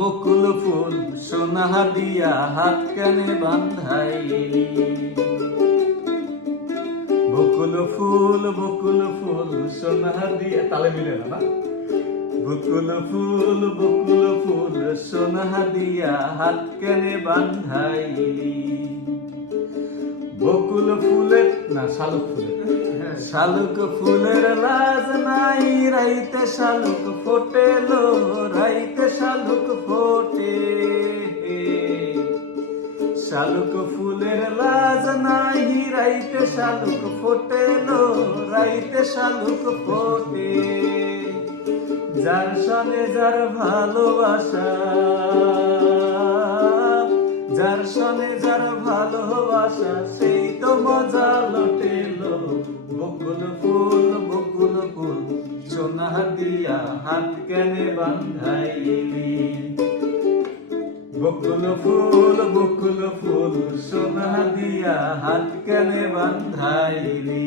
বকুল ফুল সোনা দিয়া হাত কানে বান্ধাইলি। বকুল ফুল সোনা দিয়া, তালে মিলে না। বকুল ফুল সোনা দিয়া হাত কানে বান্ধাইলি। বকুল ফুলের না শালুক ফুলের, শালুক ফুলের লাজ নাই, রাইতে শালুক ফোটে লো, রাইতে শালুক ফোটে। শালুক ফুলের লাজ নাই, রাইতে শালুক ফোটে লো, রাইতে শালুক ফোটে। যার সনে যার ভালোবাসা, যার সনে যার ভালোবাসা, সেই তো মজা লটেলো। বকুল ফুল সোনা দিয়া হাত কেনে বান্ধাইলি। বকুল ফুল সোনা দিয়া হাত কেনে বান্ধাইলি।